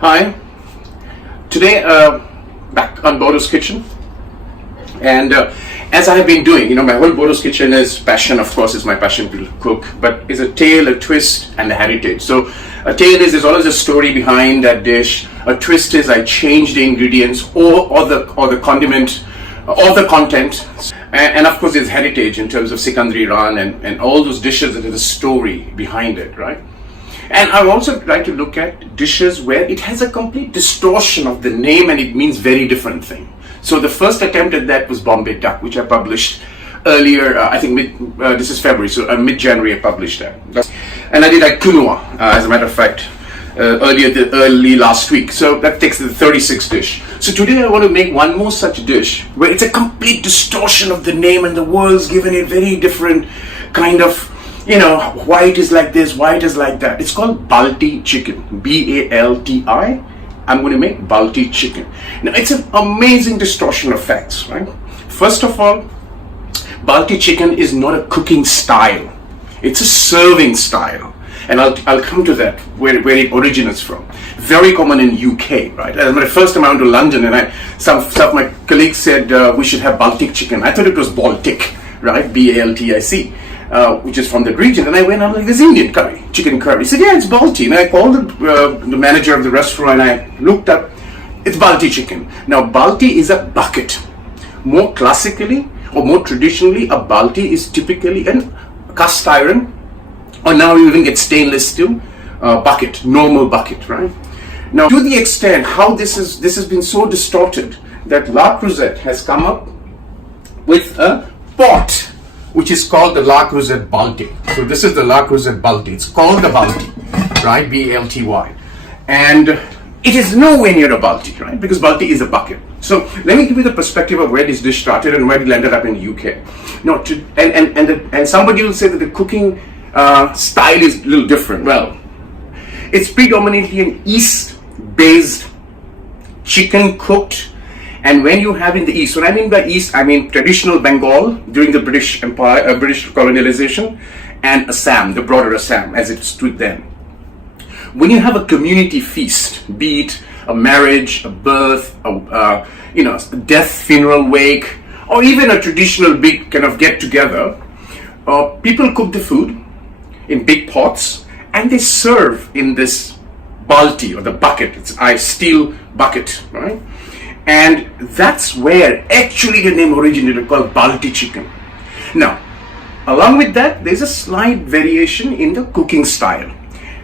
Hi, today back on Bordo's Kitchen, and as I have been doing, my whole Bordo's Kitchen is passion, of course, is my passion to cook, but it's a tale, a twist, and a heritage. So a tale is there's always a story behind that dish. A twist is I change the ingredients or the condiment or the content, and of course there's heritage in terms of Sikandri Ran and all those dishes that have a story behind it, right? And I also like to look at dishes where it has a complete distortion of the name and it means very different thing. So the first attempt at that was Bombay Duck, which I published earlier, I think this is February, so mid-January I published that. And I did like quinoa, as a matter of fact, early last week. So that takes the 36th dish. So today I want to make one more such dish where it's a complete distortion of the name and the world's given it very different kind of, why it is like this, why it is like that. It's called Balti chicken, B-A-L-T-I. I'm going to make Balti chicken. Now, it's an amazing distortion of facts, right? First of all, Balti chicken is not a cooking style. It's a serving style. And I'll come to that, where it originates from. Very common in UK, right? My first time I went to London and some of my colleagues said we should have Baltic chicken. I thought it was Baltic, right? B-A-L-T-I-C. Which is from that region, and I went out like this Indian curry, chicken curry. He said, yeah, it's Balti. And I called the manager of the restaurant and I looked up, it's Balti chicken. Now, Balti is a bucket. More classically or more traditionally, a Balti is typically a cast iron, or now you even get stainless steel bucket, normal bucket, right? Now, to the extent how this has been so distorted that La Creuset has come up with a pot, which is called the La Creuset Balti. So this is the La Creuset Balti. It's called the Balti, right? B-A-L-T-Y. And it is nowhere near a Balti, right? Because Balti is a bucket. So let me give you the perspective of where this dish started and where it ended up in the UK. Now, and somebody will say that the cooking style is a little different. Well, it's predominantly an East-based chicken cooked. And when you have in the East, when I mean by East, I mean traditional Bengal during the British Empire, British colonialization, and Assam, the broader Assam as it stood then. When you have a community feast, be it a marriage, a birth, a death, funeral, wake, or even a traditional big kind of get together, people cook the food in big pots and they serve in this balti or the bucket. It's a steel bucket, right? And that's where actually the name originated, called Balti chicken. Now, along with that, there's a slight variation in the cooking style.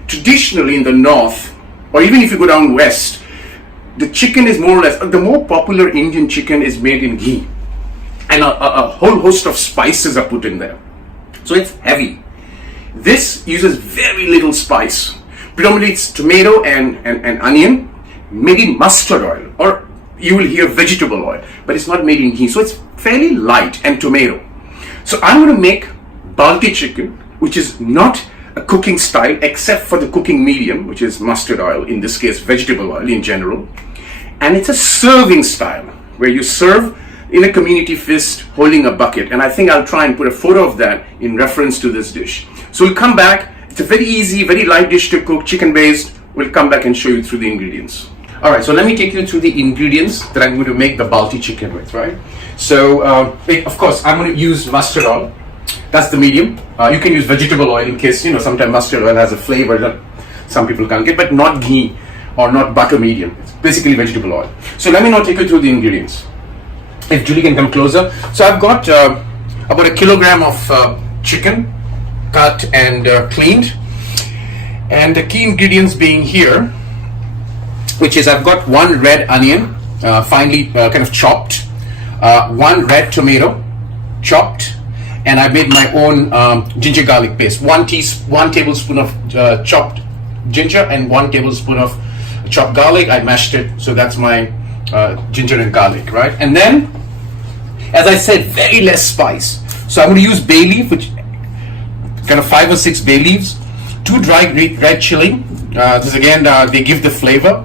Traditionally in the north, or even if you go down west, the chicken is more or less, the more popular Indian chicken is made in ghee. And a whole host of spices are put in there. So it's heavy. This uses very little spice. Predominantly it's tomato and onion, maybe mustard oil, or you will hear vegetable oil, but it's not made in ghee. So it's fairly light, and tomato. So I'm going to make Balti chicken, which is not a cooking style except for the cooking medium, which is mustard oil, in this case vegetable oil in general. And it's a serving style where you serve in a community feast holding a bucket. And I think I'll try and put a photo of that in reference to this dish. So we'll come back. It's a very easy, very light dish to cook, chicken based. We'll come back and show you through the ingredients. All right, so let me take you through the ingredients that I'm going to make the Balti chicken with, right? So, of course, I'm going to use mustard oil. That's the medium. You can use vegetable oil in case, sometimes mustard oil has a flavor that some people can't get, but not ghee or not butter medium. It's basically vegetable oil. So let me now take you through the ingredients. If Julie can come closer. So I've got about 1 kilogram of chicken cut and cleaned. And the key ingredients being here, which is I've got 1 red onion, finely kind of chopped, 1 red tomato, chopped, and I made my own ginger garlic paste. 1 tablespoon of chopped ginger and 1 tablespoon of chopped garlic. I mashed it, so that's my ginger and garlic, right? And then, as I said, very less spice. So I'm going to use bay leaf, which kind of 5 or 6 bay leaves, 2 dry red chilli. This again, they give the flavor.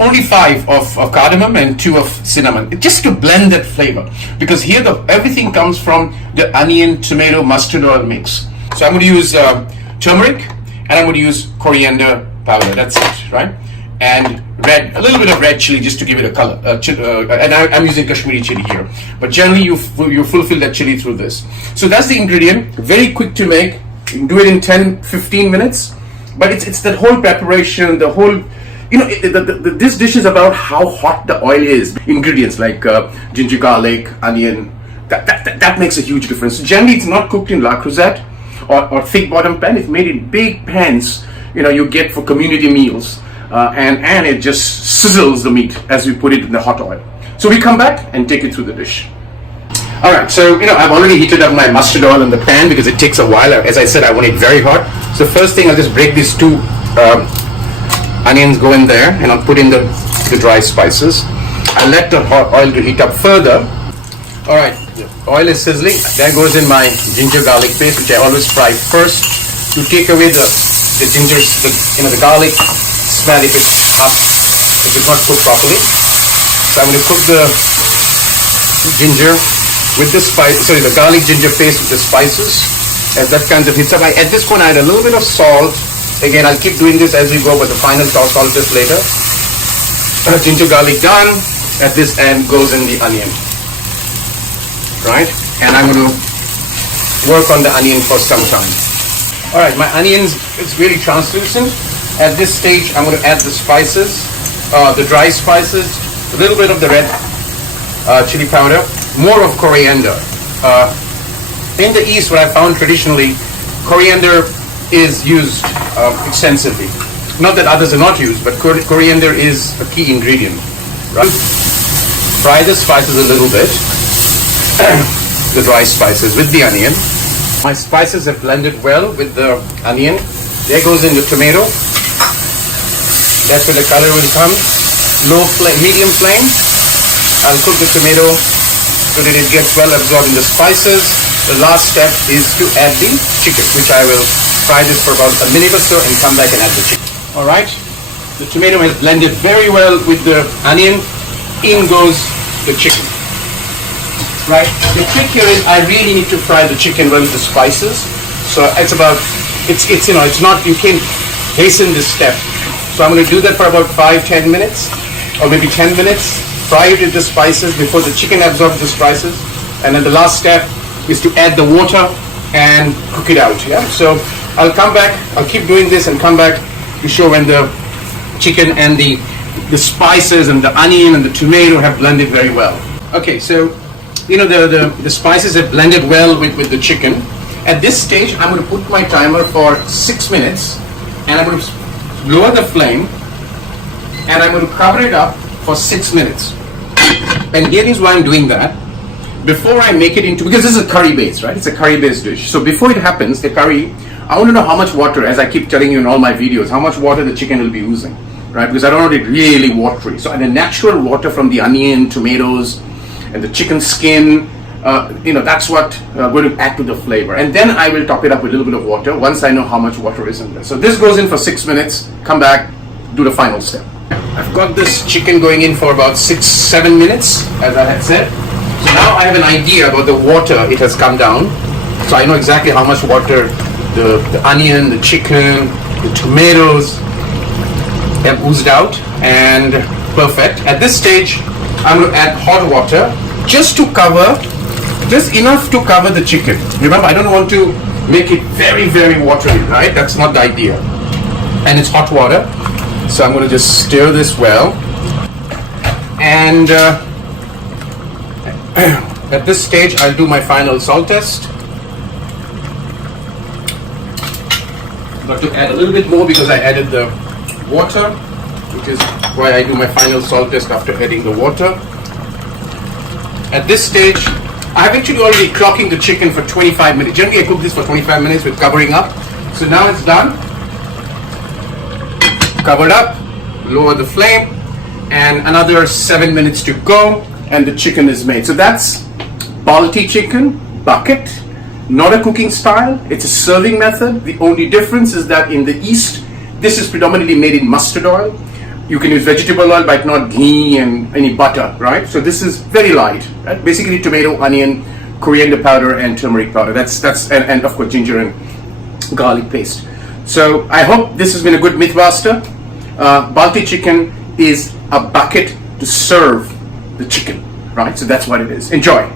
Only 5 of cardamom and 2 of cinnamon, just to blend that flavor, because here everything comes from the onion, tomato, mustard oil mix. So I'm going to use turmeric, and I'm going to use coriander powder. That's it, right? and a little bit of red chili just to give it a color. And I'm using Kashmiri chili here, but generally you fulfill that chili through this. So that's the ingredient. Very quick to make. You can do it in 10-15 minutes. But it's that whole preparation, the whole, this dish is about how hot the oil is. Ingredients like ginger, garlic, onion. That makes a huge difference. Generally, it's not cooked in La Cruzette or thick bottom pan. It's made in big pans. You get for community meals. And it just sizzles the meat as we put it in the hot oil. So we come back and take it through the dish. Alright, so I've already heated up my mustard oil in the pan because it takes a while. As I said, I want it very hot. So first thing, I'll just break these 2 onions, go in there, and I'll put in the dry spices. I'll let the hot oil to heat up further. Alright, the oil is sizzling. There goes in my ginger garlic paste, which I always fry first to take away the ginger, the garlic smell if it's not cooked properly. So I'm going to cook the ginger with the garlic ginger paste with the spices. As that kind of hits up, at this point I add a little bit of salt. Again, I'll keep doing this as we go, but the final salt is later. Ginger garlic done. At this end goes in the onion. Right? And I'm going to work on the onion for some time. Alright, my onions, it's really translucent. At this stage, I'm going to add the spices, the dry spices, a little bit of the red chili powder, more of coriander. In the East, what I found traditionally, coriander is used extensively. Not that others are not used, but coriander is a key ingredient. Right? Fry the spices a little bit, the dry spices with the onion. My spices have blended well with the onion. There goes in the tomato. That's where the color will come. Low flame, medium flame. I'll cook the tomato so that it gets well absorbed in the spices. The last step is to add the chicken, which I will fry this for about a minute or so and come back and add the chicken. Alright, the tomato has blended very well with the onion. In goes the chicken. Right, the trick here is I really need to fry the chicken well with the spices. So it's not, you can't hasten this step. So I'm going to do that for about 5-10 minutes or maybe 10 minutes. Fry it with the spices before the chicken absorbs the spices. And then the last step is to add the water and cook it out. Yeah. So I'll come back, I'll keep doing this and come back to show when the chicken and the spices and the onion and the tomato have blended very well. Okay, so the spices have blended well with the chicken. At this stage, I'm going to put my timer for 6 minutes and I'm going to lower the flame and I'm going to cover it up for 6 minutes. And here is why I'm doing that. Before I make it into, because this is a curry base, right? It's a curry based dish. So before it happens, the curry, I want to know how much water, as I keep telling you in all my videos, how much water the chicken will be oozing, right? Because I don't want it really watery. So the natural water from the onion, tomatoes, and the chicken skin, that's what I'm going to add to the flavor. And then I will top it up with a little bit of water once I know how much water is in there. So this goes in for 6 minutes, come back, do the final step. I've got this chicken going in for about 6-7 minutes, as I had said. So now I have an idea about the water it has come down. So I know exactly how much water the onion, the chicken, the tomatoes have oozed out, and perfect. At this stage, I'm going to add hot water just enough to cover the chicken. Remember, I don't want to make it very, very watery, right? That's not the idea. And it's hot water. So I'm going to just stir this well. And at this stage, I'll do my final salt test. Got to add a little bit more because I added the water, which is why I do my final salt test after adding the water. At this stage, I've actually already clocking the chicken for 25 minutes. Generally, I cook this for 25 minutes with covering up. So now it's done. Covered up, lower the flame, and another 7 minutes to go, and the chicken is made. So that's Balti chicken, bucket. Not a cooking style, it's a serving method. The only difference is that in the East, this is predominantly made in mustard oil. You can use vegetable oil, but not ghee and any butter, right? So this is very light, right? Basically tomato, onion, coriander powder, and turmeric powder. And of course ginger and garlic paste. So I hope this has been a good myth buster. Balti chicken is a bucket to serve the chicken, right? So that's what it is. Enjoy.